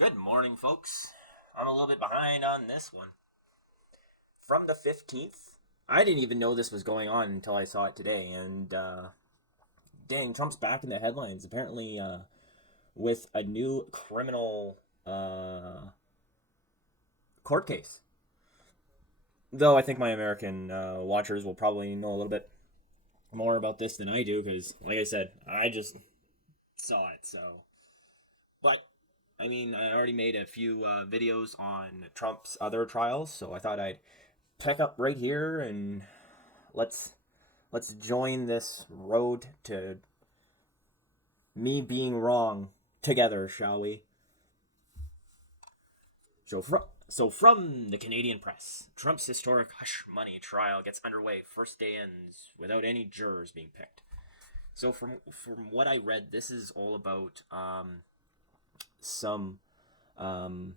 Good morning, folks. I'm a little bit behind on this one. From the 15th, I didn't even know this was going on until I saw it today. And dang, Trump's back in the headlines. Apparently, with a new criminal court case. Though I think my American watchers will probably know a little bit more about this than I do, because, like I said, I just saw it. So, but I mean, I already made a few videos on Trump's other trials, so I thought I'd pick up right here and let's let's join this road to me being wrong together, shall we? So from the Canadian press, Trump's historic hush money trial gets underway. First day ends without any jurors being picked. So from what I read, this is all about some um,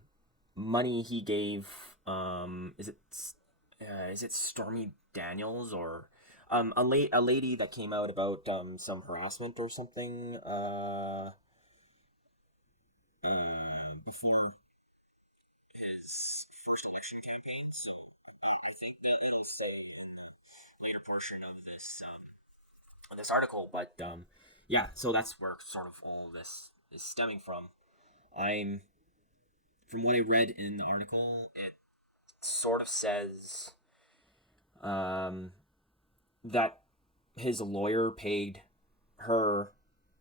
money he gave. Is it Stormy Daniels or a lady that came out about some harassment or something and before his first election campaign. So I think that is a later portion of this article, but yeah. So that's where sort of all this is stemming from. I'm From what I read in the article, it sort of says um, that his lawyer paid her,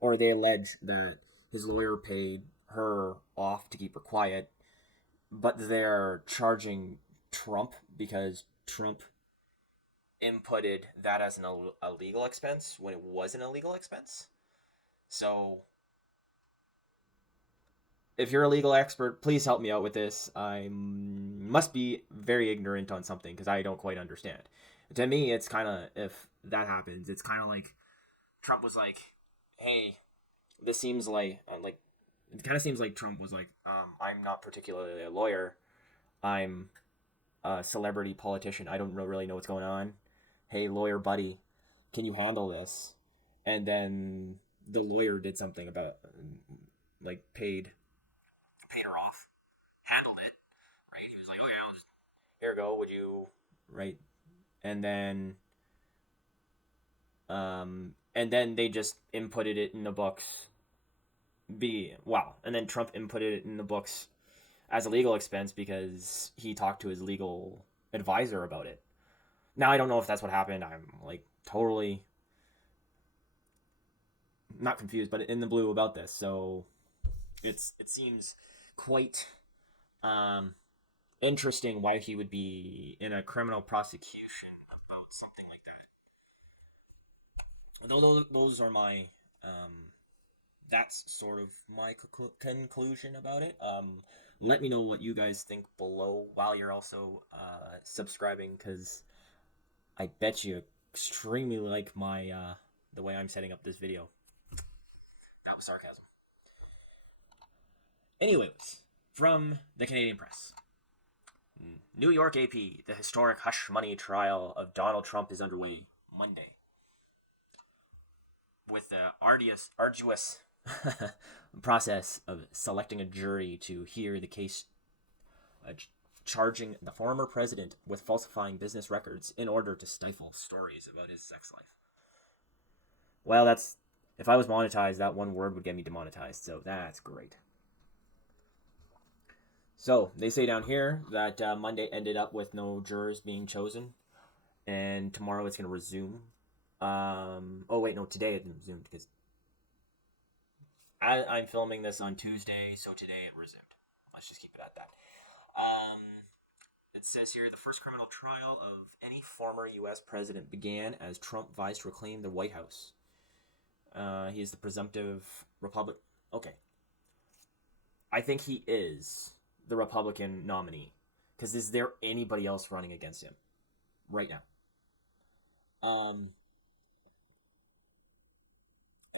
or they allege that his lawyer paid her off to keep her quiet, but they're charging Trump because Trump inputted that as a legal expense when it wasn't a legal expense. So, if you're a legal expert, please help me out with this. I must be very ignorant on something because I don't quite understand. To me, it's kind of, if that happens, it's kind of like Trump was like, "Hey, this seems like it kind of seems like Trump was like, I'm not particularly a lawyer. I'm a celebrity politician. I don't really know what's going on. Hey, lawyer buddy, can you handle this?" And then the lawyer did something about, like, paid her off, handled it, right? He was like, "Oh yeah, I'll just here you go. Would you right?" And then they just inputted it in the books. And then Trump inputted it in the books as a legal expense because he talked to his legal advisor about it. Now I don't know if that's what happened. I'm like totally not confused, but in the blue about this. So it seems quite um, interesting why he would be in a criminal prosecution about something like that. Though those are my that's sort of my conclusion about it. Let me know what you guys think below while you're also subscribing, because I bet you extremely like my the way I'm setting up this video. That was sarcasm. Anyways, from the Canadian press. New York AP, the historic hush money trial of Donald Trump is underway Monday. With the arduous process of selecting a jury to hear the case uh, charging the former president with falsifying business records in order to stifle stories about his sex life. Well, that's if I was monetized, that one word would get me demonetized, so that's great. So they say down here that Monday ended up with no jurors being chosen, and tomorrow it's going to resume. Oh wait, no, today it resumed because I'm filming this on Tuesday, so today it resumed. Let's just keep it at that. Um, it says here the first criminal trial of any former U.S. president began as Trump vies to reclaim the White House. He is the presumptive Republic. Okay, I think he is the Republican nominee. Because is there anybody else running against him right now? Um,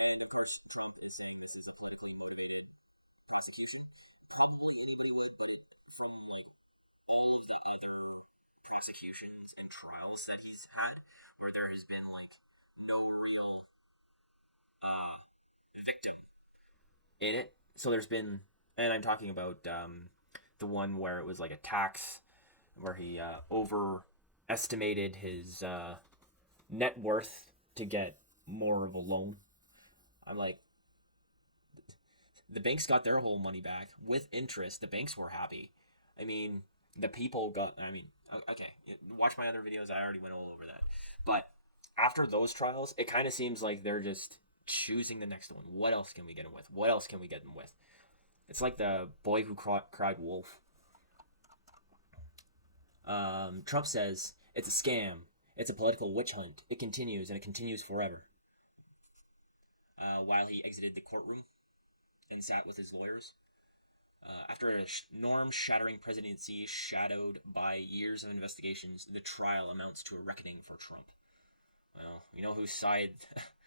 and of course, Trump is saying this is a politically motivated prosecution. Probably anybody would, but from like all of the other prosecutions and trials that he's had, where there has been like no real victim in it. So there's been And I'm talking about the one where it was like a tax, where he overestimated his net worth to get more of a loan. I'm like, the banks got their whole money back with interest. The banks were happy. I mean, the people got. I mean, okay, watch my other videos. I already went all over that. But after those trials, it kind of seems like they're just choosing the next one. What else can we get them with? What else can we get them with? It's like the boy who cried wolf. Trump says it's a scam. It's a political witch hunt. It continues and it continues forever. While he exited the courtroom and sat with his lawyers, after a norm-shattering presidency shadowed by years of investigations, the trial amounts to a reckoning for Trump. Well, you know whose side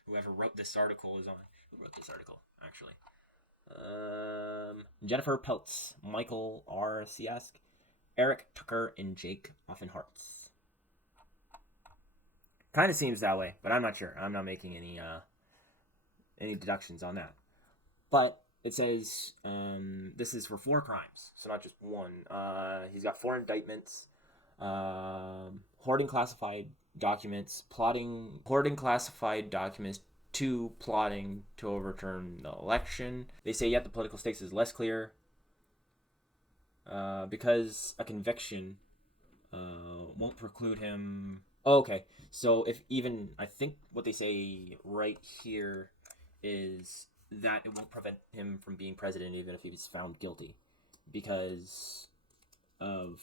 whoever wrote this article is on. Who wrote this article, actually? Jennifer Peltz, Michael R. Siesk, Eric Tucker, and Jake Offenhartz. Kind of seems that way, but I'm not sure. I'm not making any deductions on that. But it says this is for 4 crimes, so not just one. He's got 4 indictments: hoarding classified documents, hoarding classified documents, 2 plotting to overturn the election. They say yet the political stakes is less clear because a conviction won't preclude him. Oh, okay, so if even I think what they say right here is that it won't prevent him from being president even if he's found guilty, because of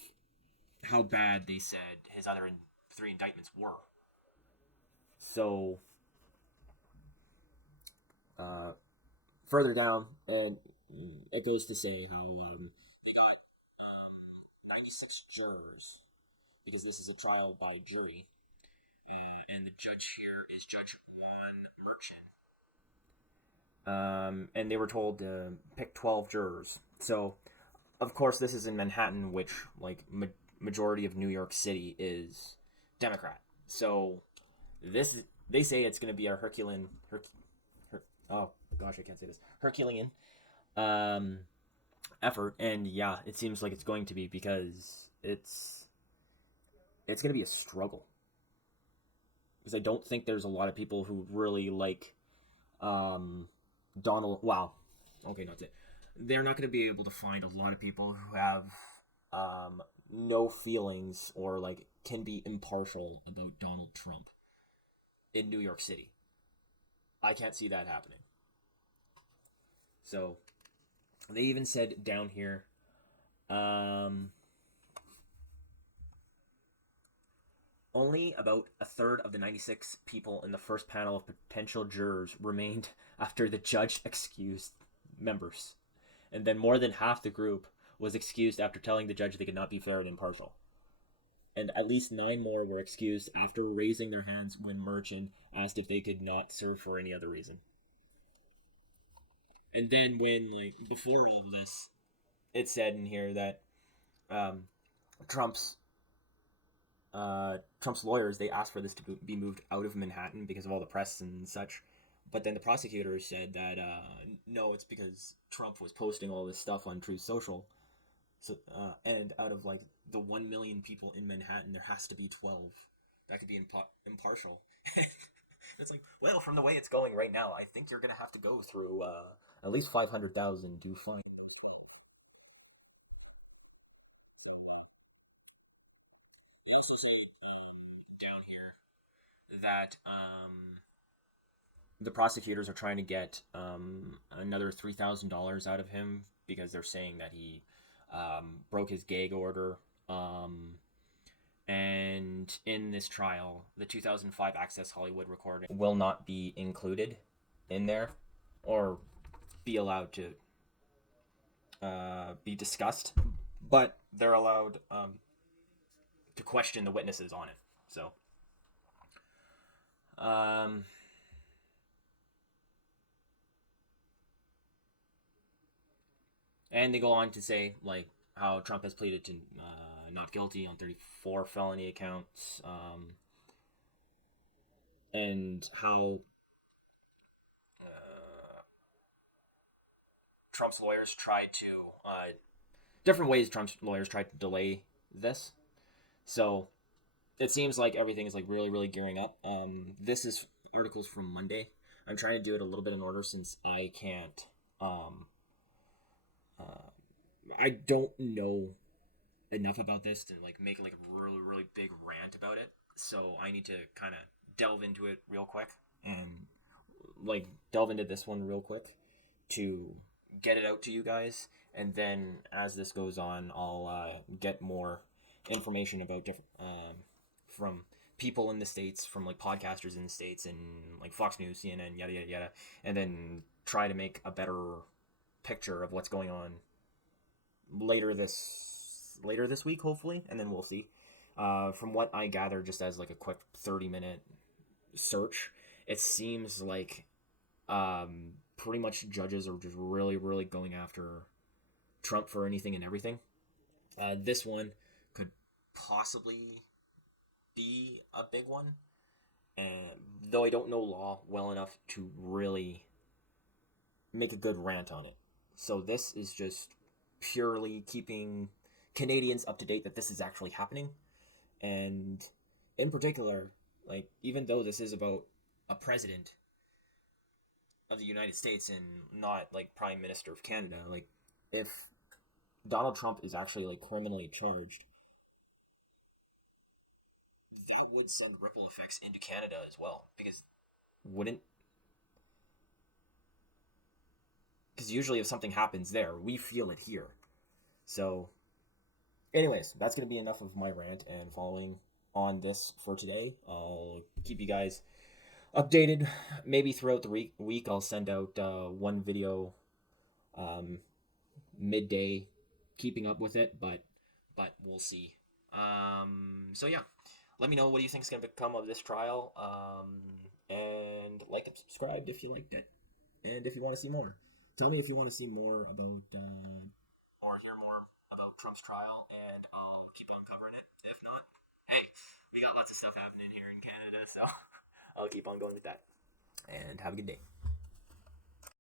how bad they said his other 3 indictments were. So further down, and it goes to say how they got 96 jurors because this is a trial by jury, and the judge here is Judge Juan Merchan. And they were told to pick 12 jurors. So, of course, this is in Manhattan, which, like, majority of New York City is Democrat. So, they say it's going to be a oh gosh, I can't say this, Herculean effort, and yeah, it seems like it's going to be, because it's going to be a struggle. Because I don't think there's a lot of people who really like Donald. Wow. Okay, not it. They're not going to be able to find a lot of people who have no feelings or like can be impartial about Donald Trump in New York City. I can't see that happening. So they even said down here, only about a third of the 96 people in the first panel of potential jurors remained after the judge excused members. And then more than half the group was excused after telling the judge they could not be fair and impartial. And at least 9 more were excused after raising their hands when Merchan asked if they could not serve for any other reason. And then when, like, before all this, it said in here that Trump's lawyers, they asked for this to be moved out of Manhattan because of all the press and such. But then the prosecutors said that no, it's because Trump was posting all this stuff on Truth Social. So and out of like the 1 million people in Manhattan, there has to be 12 that could be impartial. It's like, well, from the way it's going right now, I think you're gonna have to go through at least 500,000 to find down here that the prosecutors are trying to get another $3,000 out of him because they're saying that he broke his gag order. And in this trial, the 2005 Access Hollywood recording will not be included in there or be allowed to be discussed, but they're allowed to question the witnesses on it. So, um, and they go on to say like how Trump has pleaded to not guilty on 34 felony accounts, and how Trump's lawyers tried to different ways Trump's lawyers tried to delay this. So it seems like everything is like really, really gearing up. This is articles from Monday. I'm trying to do it a little bit in order since I can't. Uh, I don't know enough about this to like make like a really, really big rant about it. So I need to kind of delve into it real quick and like delve into this one real quick to get it out to you guys. And then as this goes on, I'll get more information about different from people in the states, from like podcasters in the states, and like Fox News, CNN, yada yada yada, and then try to make a better picture of what's going on later this week, hopefully, and then we'll see. From what I gather, just as like a quick 30-minute search, it seems like pretty much judges are just really, really going after Trump for anything and everything. This one could possibly be a big one, and though I don't know law well enough to really make a good rant on it. So this is just purely keeping Canadians up to date that this is actually happening. And in particular, like, even though this is about a president of the United States and not like Prime Minister of Canada, like, if Donald Trump is actually like criminally charged, that would send ripple effects into Canada as well. Wouldn't because usually if something happens there, we feel it here. So, anyways, that's gonna be enough of my rant and following on this for today. I'll keep you guys updated. Maybe throughout the week, I'll send out one video um, midday, keeping up with it. But we'll see. So yeah, let me know what do you think is gonna become of this trial. And like and subscribe if you liked it, and if you want to see more. Tell me if you want to see more about or hear more about Trump's trial, and I'll keep on covering it. If not, hey, we got lots of stuff happening here in Canada, so I'll keep on going with that. And have a good day.